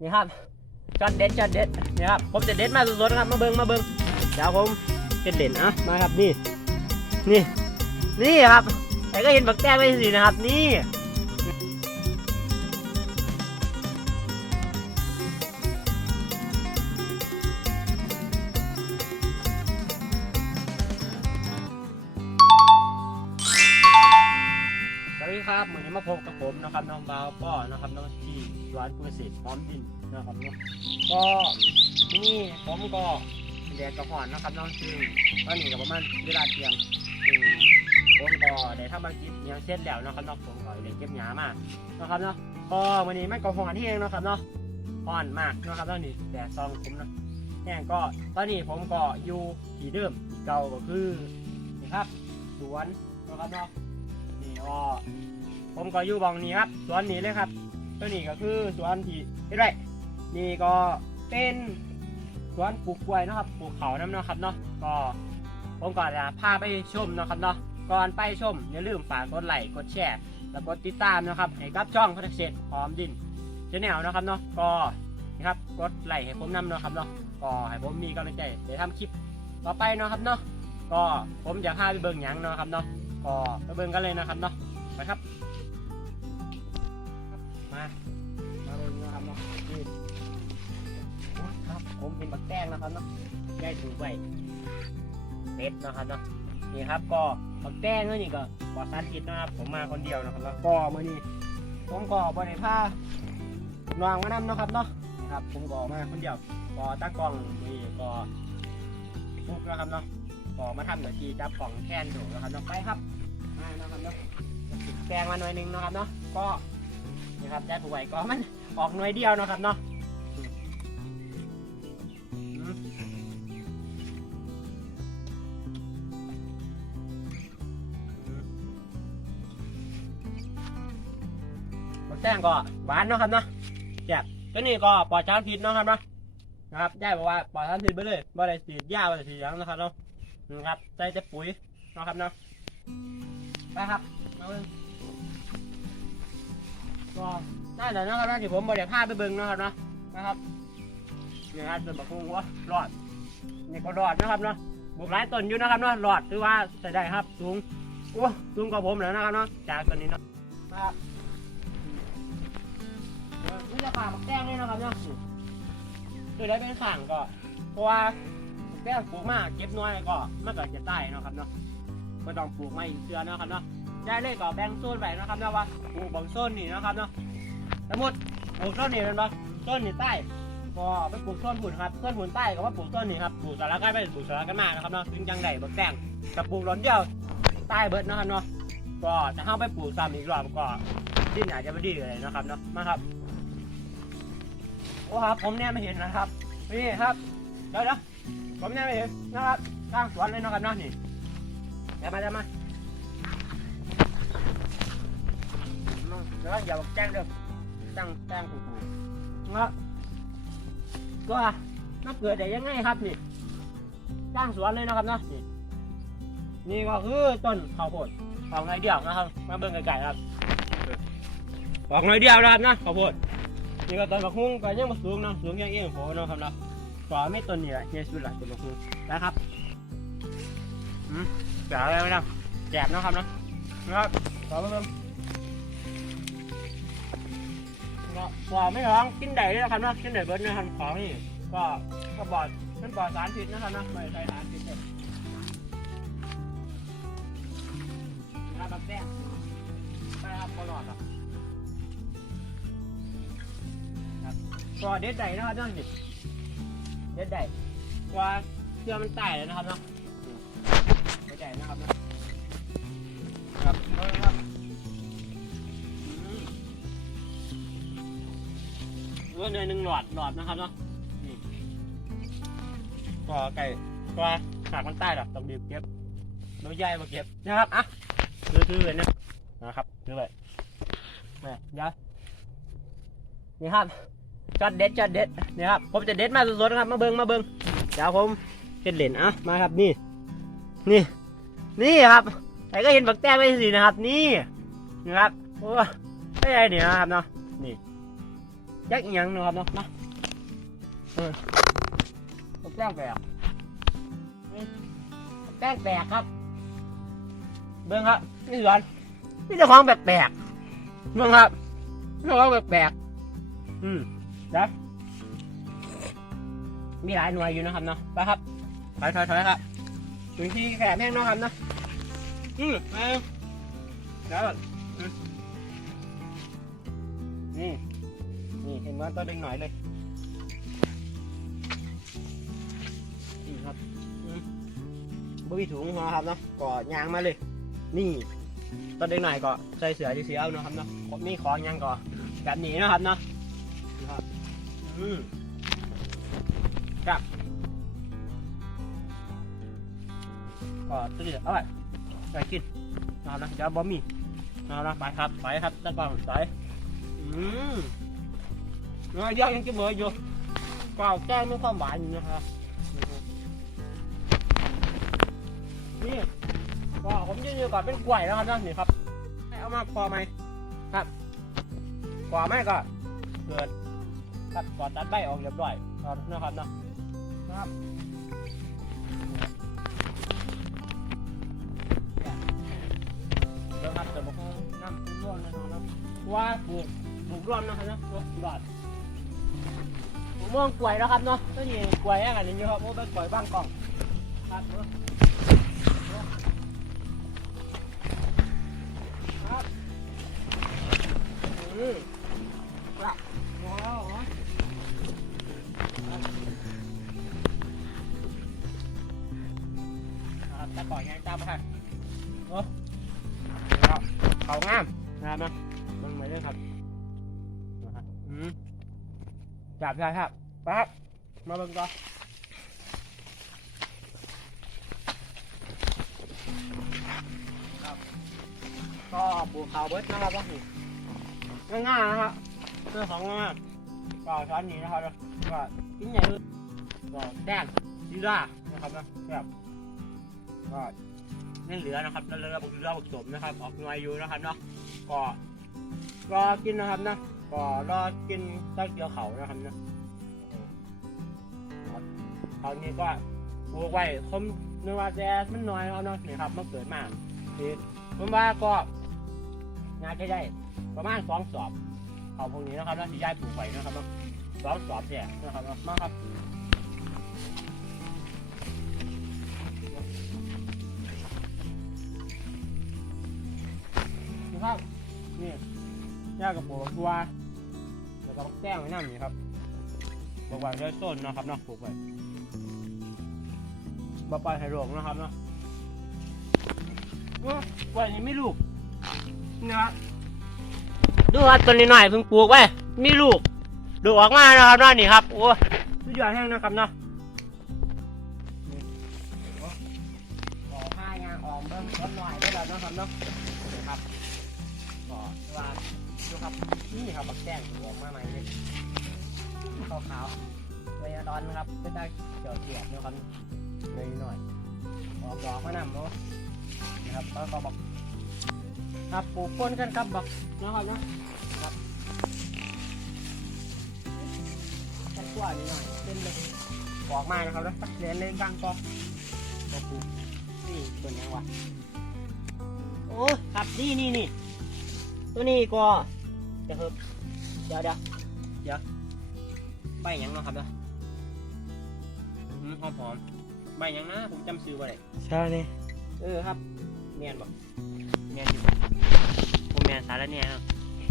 นี่ครับจอดเด็ดจอดเด็ดนี่ครับผมจะเด็ดมาสดๆนะครับมาเบิ้งมาเบิ้งเดี๋ยวผมจะเด่นอะมาครับนี่ นี่ นี่ครับแต่ก็เห็นบักแต้งไม่สินะครับนี่ สวัสดีครับวันนี้มาพบกับผมนะครับน้องบาวป้อนะครับน้องที่ร้านเกษพร้อมดินนะครับเนาะก็ที่นี่ผมก็เรียนกระหอนนะครับน้องซึ่งตอนนี้ก็ประมาณเวลาเที่ยงซึ่งผมก็ได้ทำบังกิจยังเสร็จแล้วนะครับเนาะผมก็เลยเก็บหญ้ามานะครับเนาะก็วันนี้มันก็หอนที่เองนะครับเนาะหอนมากนะครับตอนนี้แต่ซองผมนะแห้งก็ตอนนี้ผมก็อยู่ที่เดิมที่เก่าก็คือนี่ครับสวนนะครับเนาะนี่ก็ ผมก็อยู่บองนี้ครับสวนนี้เลยครับตัวนี้ก็คือสวนที่เฮ็ดไรนี่ก็เป็นสวนปลูกกล้วยนะครับปลูกเขาน้ำเนาะครับเนาะก็ผมก็จะพาไปชมนะครับเนาะก่อนไปชมอย่าลืมฝากกดไลค์กดแชร์แล้วกดติดตามนะครับให้กับช่องพัฒเกษพร้อมดินชแนลนะครับเนาะก็นะครับกดไลค์ให้ผมนำเนาะครับเนาะก็ให้ผมมีกำลังใจได้ทำคลิปต่อไปเนาะครับเนาะก็ผมจะพาไปเบิ่งหยังเนาะครับเนาะก็ไปเบิ่งกันเลยนะครับเนาะไปครับ มามาเลยนะครับเนาะนี่ครับ ผมเป็นบักแต้งนะครับเนาะยายถูกไว้เป็ดนะครับเนาะนี่ครับก็บักแต้งนี่ก็ปลอดสารพิษนะครับผมมาคนเดียวนะครับแล้วก็มื่อนี้ผมก็บริผ้านวางมานำเนะครับเนาะนะครับ ผมก็มาคนเดียวก็ตากล้องนี่ก็ฟุกนะครับเนาะก็มาทำหน้าที่จับกล่องแทนดูนะครับเนาะไปครับมานะครับเนาะแปลงมาหน่อยนึงนะครับเนาะก็ นี่ครับได้ผูกไว้ก็มันออกหน่วยเดียวเนาะครับเนาะแต้งก็หวานเนาะครับเนาะแซ่บตัวนี้ก็ปลอดสารพิษเนาะครับเนาะนะครับยายบอกว่าปลอดสารพิษไปเลยบ่ได้ฉีดยาบ่ได้ฉีดหยังนะครับเนาะนะครับใส่แต่ปุ๋ยเนาะครับเนาะไปครับมาเบิ่ง ก็ได้แล้วนะครับนะที่ผมบริพาไปเบิ่งนะครับเนาะนะครับนี่ครับเป็นบักฮุงวะรอดนี่ก็รอดนะครับเนาะบุกหลายต้นอยู่นะครับเนาะรอดถือว่าใช้ได้ครับสูงโอ้สูงกว่าผมแล้วนะครับเนาะจากต้นนี้เนาะครับนี่จะผ่ามักแต้งเลยนะครับเนาะคือได้เป็นข่างก็ เพราะว่าหมักแต้งปลูกมากเก็บน้อยก็มันก็จะตายเนาะครับเนาะก็ต้องปลูกไม่เชื่อเนาะครับเนาะ ได้เลยก็แบ่งโซนไปนะครับเนาะว่าปลูกบางโซนนี่นะครับเนาะสมมติปลูกต้นนี้เป็นปะต้นนี้ใต้ก็ไปปลูกต้นหุ่นครับต้นหุ่นใต้ก็ว่าปลูกต้นนี้ครับปลูกสาระกันไปปลูกสาระกันมานะครับเนาะซึ่งจังไดบักแต่งกับปลูกหล้นเดียวใต้เบิดนะครับเนาะก็จะเข้าไปปลูกซ้ำอีกรอบก็ดิ้นอาจจะไม่ดีเลยนะครับเนาะมาครับโอ้ครับผมเนี่ยไม่เห็นนะครับนี่ครับเดี๋ยวเดี๋ยวผมเนี่ยไม่เห็นนะครับสร้างสวนเลยนะครับเนาะนี่เดี๋ยวมาเดี๋ยวมา เดี๋ยวอย่าบอกแจ้งเด้อตั้งแป้งถูกๆนะก็มาเกิดได้ยังไงครับนี่จ้างสวนเลยนะครับเนาะนี่นี่ก็คือต้นข้าวโพดออกหน่อยเดียวนะครับ มาเบิ่งไกลๆครับออกหน่อยเดียวนะครับนะข้าวโพดนี่ก็ต้นบักฮุ้งก็ยังมาสูงเนาะสูงยังเอียงโผล่เนาะครับเนาะก็ไม่ต้นนี่แหละเฮียสุดหลักต้นบักฮุ้งนะครับอืมแจกอะไรไหมนะแจกเนาะครับเนาะนะครับขอเพิ่ม ก็ปลอไม่ร้องกินได้เลยนะครับเนาะกินได้เบิร์ดนะครับของนี่ก็ก็บอดมันปลอดสารพิษนะครับเนาะไม่ใส่สารพิษเลยนะครับแป้งไปครับปลอดกครับก็เด็ดได้นะครับเนาะนี่เด็ดได้ว่าเชื่อมันตายแล้วนะครับเนาะเด็ดได้นะครับเนาะครับ เออเนยหนึ่งหลอดหลอดนะครับเนาะนี่ก็ไก่ก็หากมันใต้หรอกต้องดีบเก็บน้อยใหญ่มาเก็บนะครับอะถือๆเลยนะนะครับถือไว้แม่เดี๋ยวนี่ครับจอดเด็ดจอดเด็ดนี่ครับผมจะเด็ดมาสดๆนะครับมาเบิ้งมาเบิ้งเดี๋ยวผมเห็นเหรียญอะมาครับนี่ นี่ นี่ครับแต่ก็เห็นบักแต้ไว้สินะครับ นี่นะครับโอ้ยไม่ใช่เนี่ยนะครับเนาะนี่ ยักอีหยังนะครับเนาะมาเออผมแกล้งแปลกนี่ผมแกล้งแปลกครับ เบิ้งครับนี่สวนนี่เจ้าของแปลกๆเบิ้งครับเจ้าของแปลกๆอืมนะมีหลายหน่วยอยู่นะครับเนาะไปครับถอยถอยถอยครับถึงที่แขกแม่งเนาะครับเนาะอืมไปเดี๋ยวก่อนอืม นี่เห็นว่าตัวเด็กหน่อยเลยนี่ครับบ่มีถุงนะครับเนาะก่อยางมาเลย นี่ตอนเด็กหน่อยก็ใส่เสือดีเสียเอาเนาะครับเนาะมีของยังก่อแบบนี้นะครับเนาะครับอืมครับก็ตื่นเอาไปไปกินนะครับนะเดี๋ยวบอมี่นะครับนะไปครับไปครับตะกอนไปอืม เนื้อย่างยังกินเหมืออยู่กาวแก้มมีความหวานอยู่นะครับนี่ก็ผมยืนอยู่ก่อนเป็นกล้วยแล้วครับนะนี่ครับเอามาพอไหมครับกว่าไม่ก็เกิดตัดก่อนตัดใบออกเรียบร้อยนะครับเนาะนะครับเดี๋ยวครับจะบอกว่าน้ำร่วมนะครับนะว่าปลูกปลูกร่วมนะครับเนาะปลูกดอด ม่วงกล้วยนะครับเนาะตัวนี้กล้วยอะไรนี่ครับโอ้เป็นกล้วยบ้างกล่องครับเนาะครับอืมว้าวเหรอครับตะกอนยังจำครับโอ้ครับเขางามนะครับนะมันไม่ได้ครับนะครับอืมจับได้ครับ ไปครับ มาเบิ่งก่อนก็ปลูกข้าวเบิดนะครับก็คือง่ายๆนะครับเรื่องของง่ายก็ช้อนนี้นะครับก็กินใหญ่เลยก็แต้งซีร่านะครับนะแบบก็เล่นเหลือนะครับแล้วเรือบุกเรือบุกสมนะครับ ออกหน่วยอยู่นะครับเนาะก็รอกินนะครับนะก็รอกินตั้งเกียวเขานะครับนะ ตอนนี้ก็ปลูกไว้คมนื้อว่าแต่มันน้อยเขาเนาะนี่ครับมันเกิดมากคือผมว่าก็งานจะได้ประมาณสองสอบเขาพวกนี้นะครับแล้วที่ย้ายปลูกไว้นะครับเนาะสองสอบเนี่ยนะครับมาครับนี่ครับนี่ย่ากับปลูกบัวแล้วก็บักแก้งไว้นั่นนี่ครับ ปลูกไว้ด้วยต้นนะครับเนาะปลูกไว้บ่ปล่อยให้โรคนะครับเนาะอื้อไว้นี่ไม่ลูกนี่ครับดูครับต้นนี้หน่อยเพิ่งปลูกไว้มีลูก ดูออกมานะครับเนาะนี่ครับโอ้สุดยอดแห้งนะครับเนาะขอผ้ายางออมเบิ่งต้นหน่อยได้แล้วนะครับเนาะครับก็ว่าดูครับนี่ครับบักแจ้งออกมาใหม่เลย ขาวขาวๆใบดอนนะครับเป็นได้เขียวเขียวๆนะครับเลยหน่อยออกดอกมานำเนาะนี่ครับแล้วก็บอกครับปลูกปนกันครับบอกนะครับเนาะครับแค่ขั้วนิดหน่อยเป็นเลยออกมานะครับแล้วตักเรียนเลยกลางกองก็ปลูกนี่ต้นยังวะโอ้ครับนี่นี่นี่ตัวนี้ก็เดี๋ยวครับเดี๋ยวเดี๋ยวเดี๋ยว ใบหยังเนาะครับเนาะอืมหอมหอมใบหยังนะผมจำซื้อไ่ได้ใช่เลยเออครับเมียนบอกเมียนอยู่ผมเมียนสารเนี่ยครับ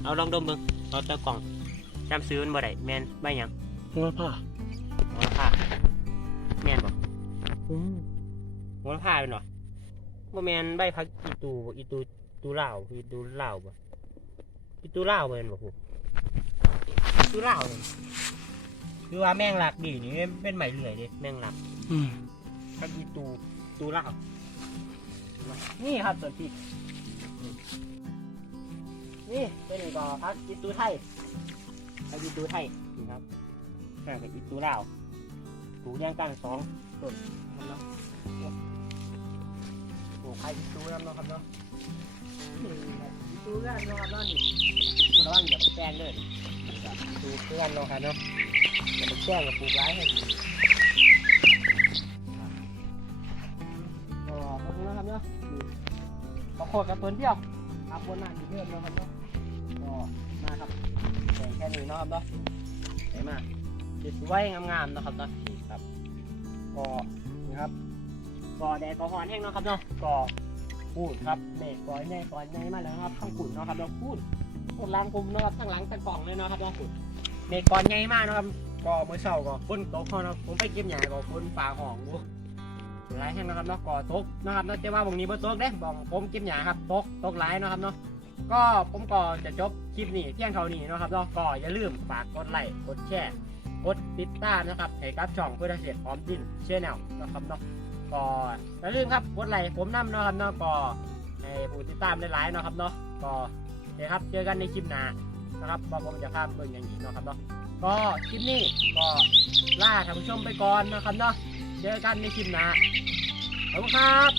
เอาลองดมเบิ่งเอาเจ้ากล่องจำซื้อมันบ่ได้เมียนใบหยังหัวผ้าหัวละผ้าเมียนบอกอืมหัวละผ้าเป็นหรอบ่เมียนใบพักอีตูบ่อีตูตูเหล่าวอีตูเหล่าวบ่อีตูเหล่าวเป็นบ่ครูอีตูเหล่าวเลย คือว่าแมงลักดีนี่เป็นไหมเลื่อยเดิแมงลักอืมพักอีตูตูเหล่าวนี่ครับส่วนที่นี่เป็นอีกก็พักอีตูไทยพักอีตูไทยนี่ครับแค่กับอีตูเหล่าวปลูกย่างกันสองต้นครับเนาะปลูกไข่อีตูแล้วเนาะครับเนาะนี่ครับอีตูแล้วเนาะครับเนาะนี่ระวังอย่าไปแกล้งเลยนี่ครับ ดูเพื่อนเนาะครับเนาะอย่าไปแกล้งกับปลูกร้ายให้ดีก็ขอบคุณนะครับเนาะขอโคตรกับตัวเดียวครับบนหน้าดีเพิ่มนะครับเนาะก็มาครับแต่งแค่นี้เนาะครับเนาะไหนมาสวยๆงามๆนะครับเนาะนี่ครับก็นี่ครับก็แดดก็ฮ้อนแห้งเนาะครับเนาะก็พูดครับเด็กก่อนใหญ่ก่อนใหญ่มาแล้วครับข้างขุนเนาะครับเราพูด พูดล้างคุมเนาะครับข้างหลังตะกล่องเลยเนาะครับเราพูดเด็กก่อนใหญ่มากเนาะครับก็เมื่อเช้าก็ฝนตกเขาเนาะผมไปเก็บหญ้าก็ฝนฟ้าห้องดูหลายแห้งเนาะครับเนาะก็ตกเนาะครับเนาะแต่ว่าบางนี้บ่ตกเด้บอกผมเก็บหญ้าครับตกตกหลายเนาะครับเนาะก็ผมก็จะจบคลิปนี้เที่ยงเท่านี้เนาะครับเนาะก็อย่าลืมฝากกดไลค์กดแชร์กดติดตามนะครับให้กับช่องเพื่อเกษตรพร้อมดินเชื่อแนวนะครับเนาะก็อย่าลืมครับกดไลค์ผมนำเนาะครับเนาะก็ให้ผู้ติดตามหลายๆเนาะครับเนาะก็ เดี๋ยวครับ เจอกันในคลิปหน้านะครับว่าผมจะข้ามเบิ่งอย่างนี้เนาะครับเนาะก็คลิปนี้ก็ล่าท่านผู้ชมไปก่อนนะครับเนาะเจอกันในคลิปหน้าขอบคุณครับ